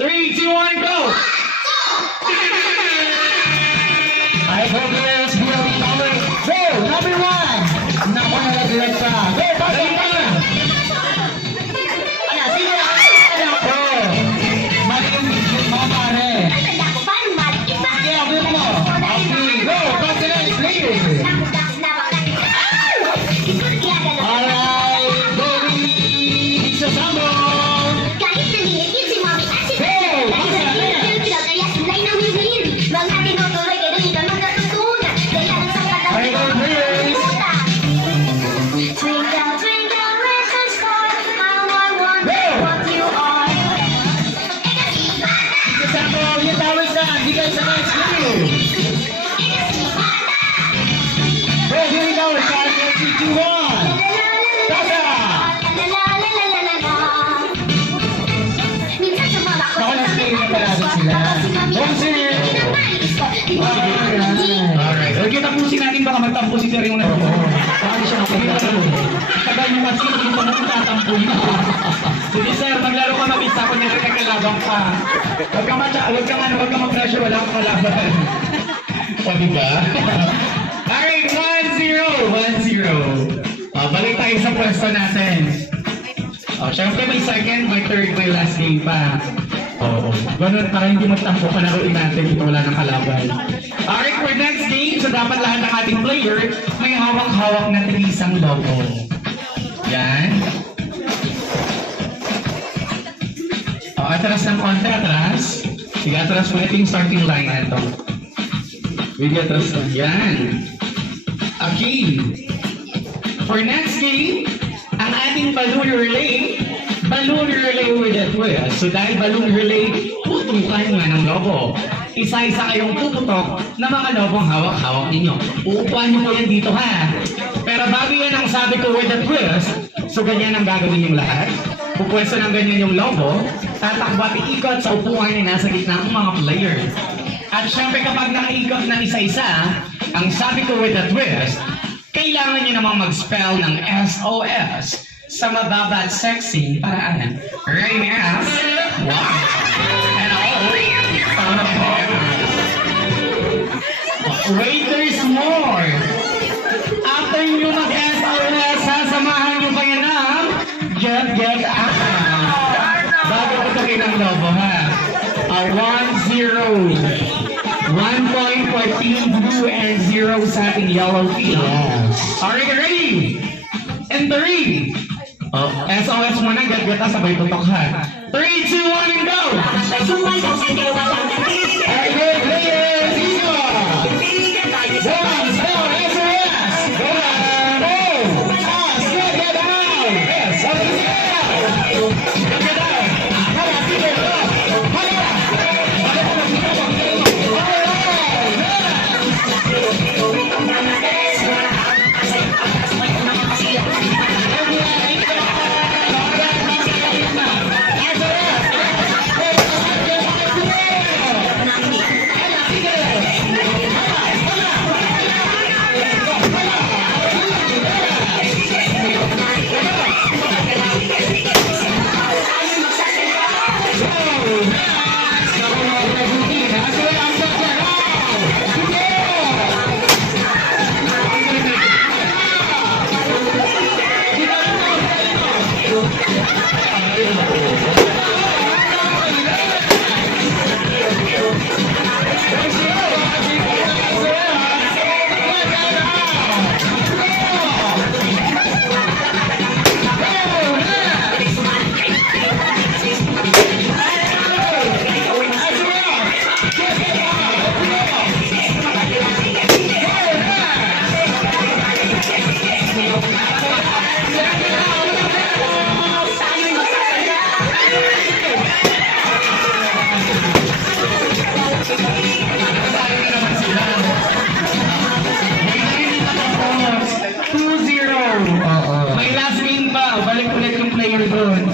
3, 2, 1, go! I hope yes, we are coming. Go, number 1. Naku na lang direct ka. Go, pasok ka na. Ano, sige. Go. Maling mga pare. Sige, ako mo. Okay, go. Pasok, please. Alright, baby. Sasama. Alright. Okay, tapusin natin baka magtampo si Terry muna. Bakit siya nakapagdalo? Tagal mo kasi hindi pa natin tatampo yun. Sige sir, maglaro ka mabisa ko niya rin nagkalabang ka. Huwag ka mag-pressure, wala kang kalaban. O diba? Alright, 1-0. Balik tayo sa pwesto natin. Siyempre may second, may third, may last game pa. Oo. Ganun, para hindi magtampo, panaruin natin ito, wala ng kalaban. Alright, for next game, so dapat lahat ng ating player may hawak-hawak na isang logo. Yan. Atras ng konti, atras. Sige, atras mo ito yung starting line na ito. Sige, atras na. Yan. Okay. For next game, ang ating balloon relay with a twist. So dahil balloon relay, putukan nga ng lobo. Isa-isa kayong puputok na mga lobong hawak-hawak ninyo. Uupuan nyo po yan dito ha. Pero bago yan ang sabi ko with a twist, so ganyan ang gagawin yung lahat. Pupwesto ng ganyan yung lobo, tatakbo at iikot sa upuan na nasa gitna ng mga players. At syempre kapag nakaikot ng isa-isa, ang sabi ko with a twist, kailangan nyo namang mag-spell ng SOS sa mababa at sexy paraan. Rain as wow! And all wait, there's more! After nyo mag-SOS, sasamahan nyo kayo ng get out! Bago ko ito ng lobo ha. 1-0. 1 point for Team Blue and 0 sa ating yellow team. Yes. Alright, ready? And 3. SOS muna, get-geta sabay tutok ha. 3, 2, 1, and go! Alright, go players! Ego! Go on, spell SOS! Go on! Go! Get out! Yes, get out! Hala, sige! Hala!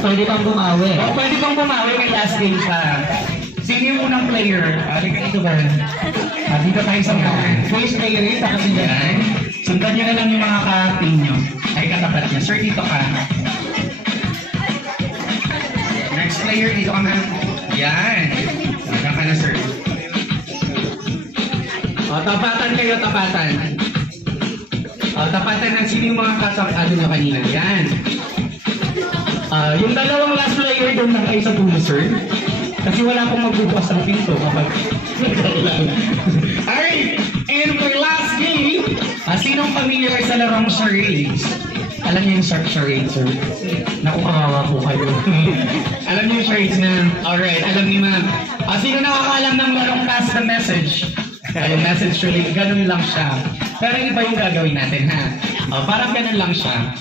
Pwede pang bumawi. Pwede pang bumawi, may last game pa. Sino yung unang player? Halika dito ba? Dito tayo sa mga. Face player rin, tapos si Yan. Sundan nyo na lang yung mga ka-team nyo. Ay, katapat niya. Sir, dito ka. Next player, dito ka na. Yan. tapatan kayo, tapatan. Tapatan na sino yung mga kasang nyo kanina. Yan. Yung dalawang last player doon na kayo sa dulo, sir. Kasi wala pong magbubukas ng pinto kapag... Alright, and for last game, sinong familiar sa larong charades? Alam niyo yung charades, sir? Naku, kawawa po kayo. Alam niyo yung charades na, alright, alam niyo ma'am. Sino nakakaalam ng larong pass the message? Yung message charade, ganun lang siya. Pero iba yung gagawin natin, ha? Parang ganun lang siya.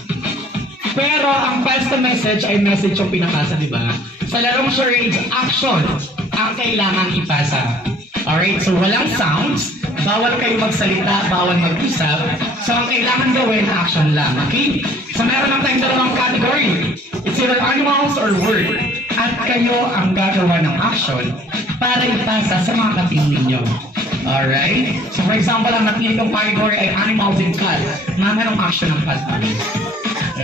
Pero ang pass the message ay message yung pinapasa, di ba? Sa larong charades, action ang kailangan ipasa. Alright, so walang sounds, bawal kayo magsalita, bawal mag-usap. So ang kailangan gawin, action lang, okay? So meron lang tayong dalawang category. It's either animals or word. At kayo ang gagawa ng action para ipasa sa mga kating ninyo. Alright? So for example, ang napili kong category ay animals and cat. Mama ng action ng cat namin.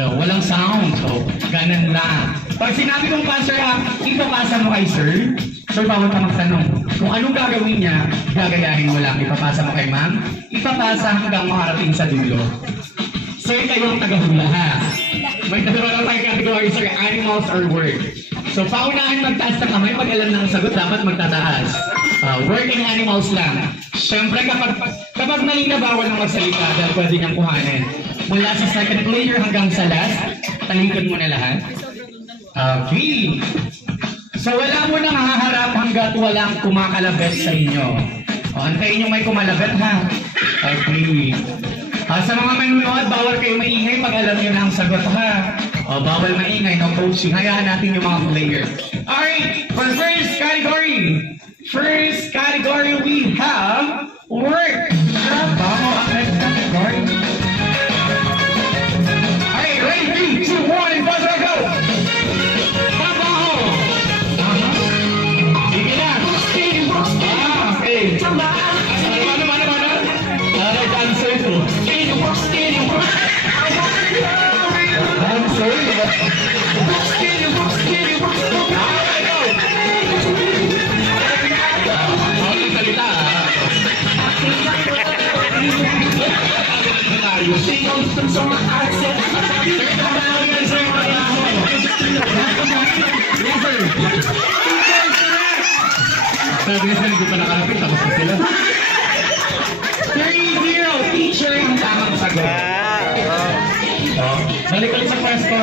Walang sound. So, ganun lang. Pag sinabi kong pastor, ipapasa mo kay sir. Sir, bawal ka magtanong. Kung anong gagawin niya, gagayahin mo lang. Ipapasa mo kay ma'am. Ipapasa hanggang makarating sa dulo. Sir, kayo ang tagahula, ha? May dalawa lang tayong category, sir. Animals or word. So, paunahan magtaas ng kamay. Pag alam ng sagot, dapat magtataas. Word and animals lang. Siyempre, kapag mali na bawal na magsalita, dahil pwede niyang kuhanin. Mula sa second player hanggang sa last, talikod mo na lahat. Okay. So wala mo nang haharap hanggat walang kumakalabit sa inyo. Antayin nyo may kumalabit, ha? Okay. Sa mga manunood, bawal kayo maingay pag alam nyo na ang sagot, ha? Bawal maingay, no coaching. Hayaan natin yung mga player. Alright, for first category we have work. Bago ang next category. Alright, 3, 2, 1, and buzzer go! Trabaho! Sige na! Okay. Ano? Dancer to. Sabi nga hindi pa nakalapit, tapos na sila. 3-0, teacher ang tamang sagot. Balik ulit sa pwesto.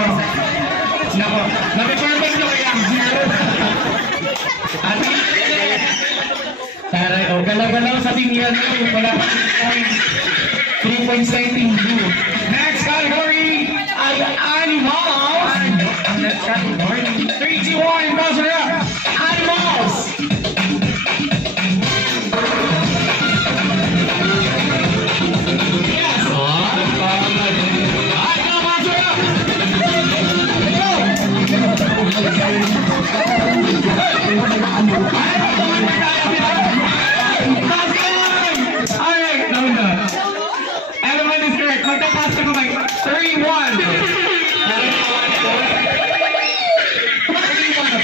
Nako, nabi-perfect nyo kaya ang 0. At taray, galaw-galaw sa team yan. Wala pa 3 points sa team blue. Next category ay animals. Ang next category, 3, 2, 1, buzzer up. Animals. Everyone is correct. Magtapas ka kamay. 3-1. 3-1.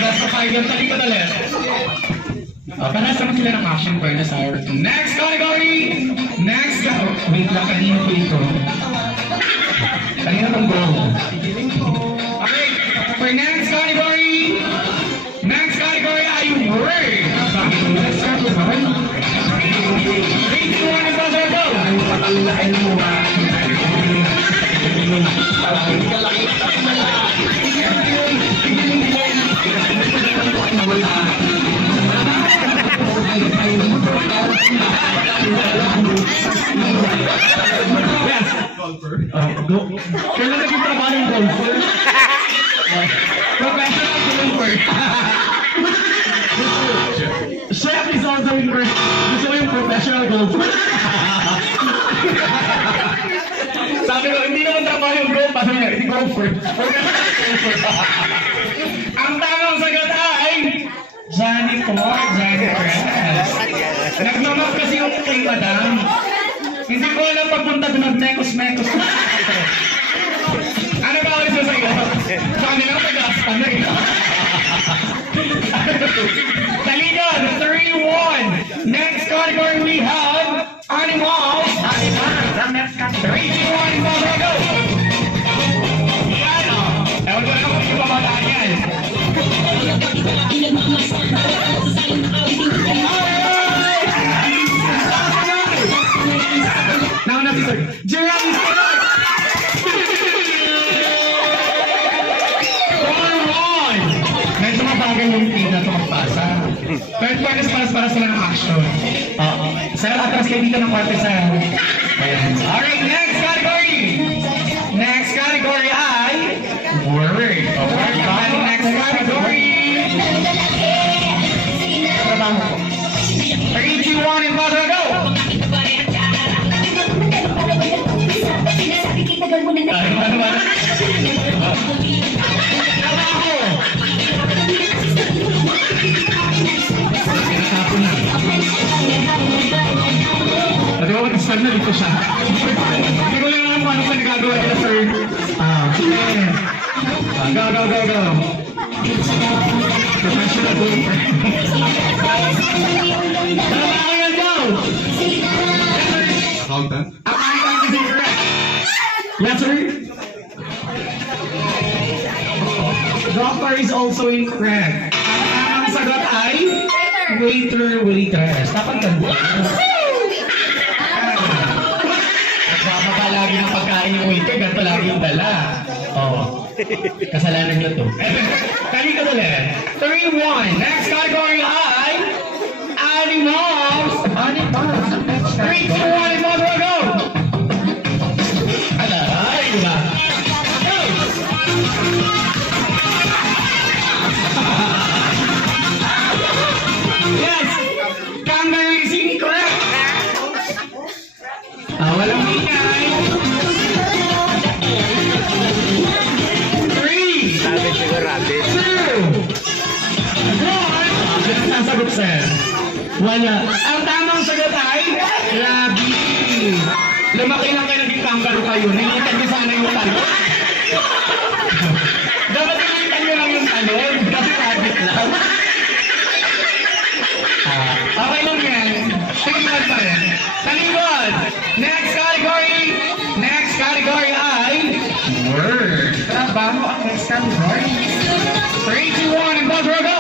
Best of 5 yung talikod ulit. Panas naman sila ng action for the hour. Next category. Wait lang, kanina po ito. Kanina pong go. Okay, for next category ay word. Let's start with word. 3, 2, 1, and buzzer go! Yes. Go. Kailan naging trabaho yung golfer? Professional golfer. Chef is also in gusto ko yung professional golfer. Sabi ko, hindi naman trabaho yung golf. Sabi niya, hindi golfer. Ang tamang sagot ay Johnny Perez. Nagmamap kasi yung kay madam. Hindi ko alam pagpunta doon ng mekos-mekos. Ano ba ako sa iyo? Sa kanilang tagaspan na ito. Talino, 3-1. Next category we have 3, 2, 1, buzzer, go! Yan, oh. Ewan ko na kung yung pamataan yan. Nauna si Sir. Gerald is correct! 4-1! Medyo mabagal yung team na ito magpasa. Pero fairness para sila ng action. Oo. Sir, atras kayo dito ng kwarte sa... Ayan. Alright, next category! Next category ay... Word. Okay, ang next category. Trabaho ko. 3, 2, 1, and buzzer, go! Ano? Trabaho! Tinatapon na. At diba mag-stand na dito siya? Hindi ko lang alam kung ano pa nagagawa nila, sir. Sige. Go, go, go, go. Professional golfer. Trabaho yan, go! Accountant? Accountant is incorrect. Yes, sir? Doctor is also incorrect. Ang sagot ay... Waiter, waitress. Dapat ganito. Nagbababa lagi ng pagkain yung waiter, ganito lagi yung dala. Oo. Kasalanan nyo to. Kanina ulit. 3-1. Next category ay... Animals. Animals. 3, 2, 1, and buzzer, go! Ay, diba? Go! Yes! Kangaroo is incorrect! Walang ingay! 3, Sabi siguro rabbit. 2, 1! Ano sasagot, sir? Wala. Ang tamang sagot ay rabbit. Lumaki lang kayo naging kangaroo kayo. Nilitan niyo sana yung talon. Dapat nilitan niyo lang yung talon. Kasi rabbit lang. Okay lang yan. Tingnan pa rin. Talikod. Next category. Next category ay word. Trabaho ang next category. 3, 2, 1, and buzzer, go!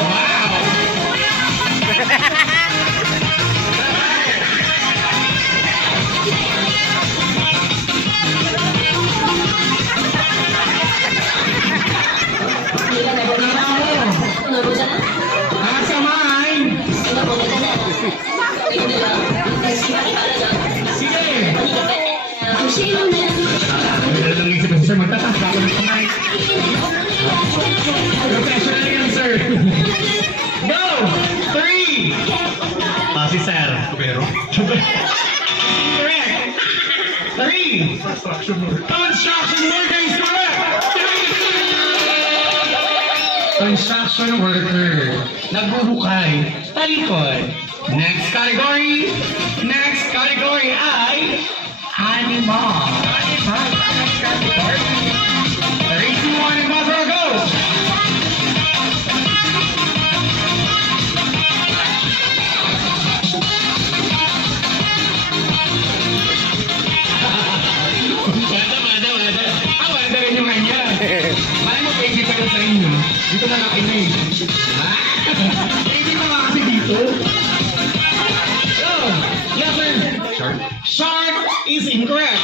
Wow! Nasa mind! Sige! Wala lang isip ko, sir. Magtataas ako ng kamay. Professional yan, sir. Go! 3! Si sir. Pero? Correct! 3! Construction worker is correct! Construction worker. Nagbuhukay. Talikod. Next category. Next category ay animal. Animal. Next category. 3, 2, 1, and buzzer, go! Wala rin yung kanya. Malay mo, pwede pa rin sa inyo. Dito na lang kayo eh. Pwede pa nga kasi dito. Oh, yes sir. Shark? Shark is incorrect.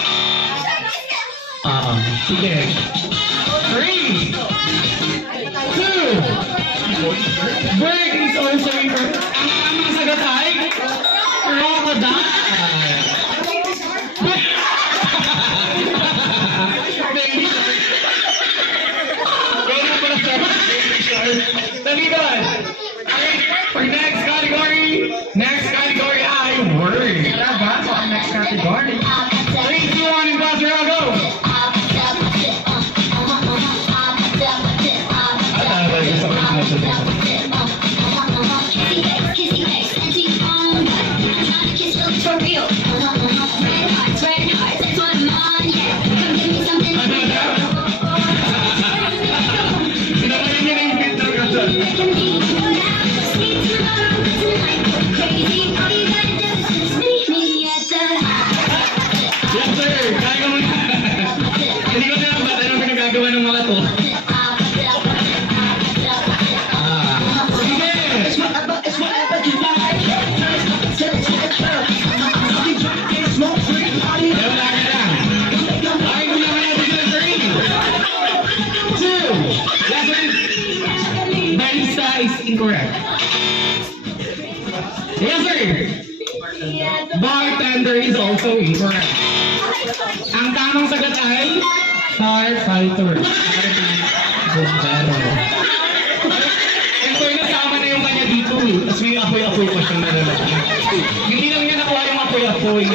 Sige. 3, 2, bird is also incorrect. Ang tamang sagot ay crocodile. Baby shark. Kaya pala sa baby shark. Talikod. For next category ay word. Tama so ang next category. 3, 2, 1, and buzzer, I'll go. For real. Red hearts, that's what I'm on, yeah. Come give me something. Sinabayan niya na yung picture ko dyan. Making me go out, sleep tomorrow, tonight. Crazy, all you gotta do is just me. Barista is incorrect. Yes, sir. Bartender is also incorrect. Ang tamang sagot ay firefighter. Bombero. And so, nasama na yung kanya dito. Tapos may apoy-apoy pa siyang nalala. Hindi lang niya nakuha yung apoy-apoy.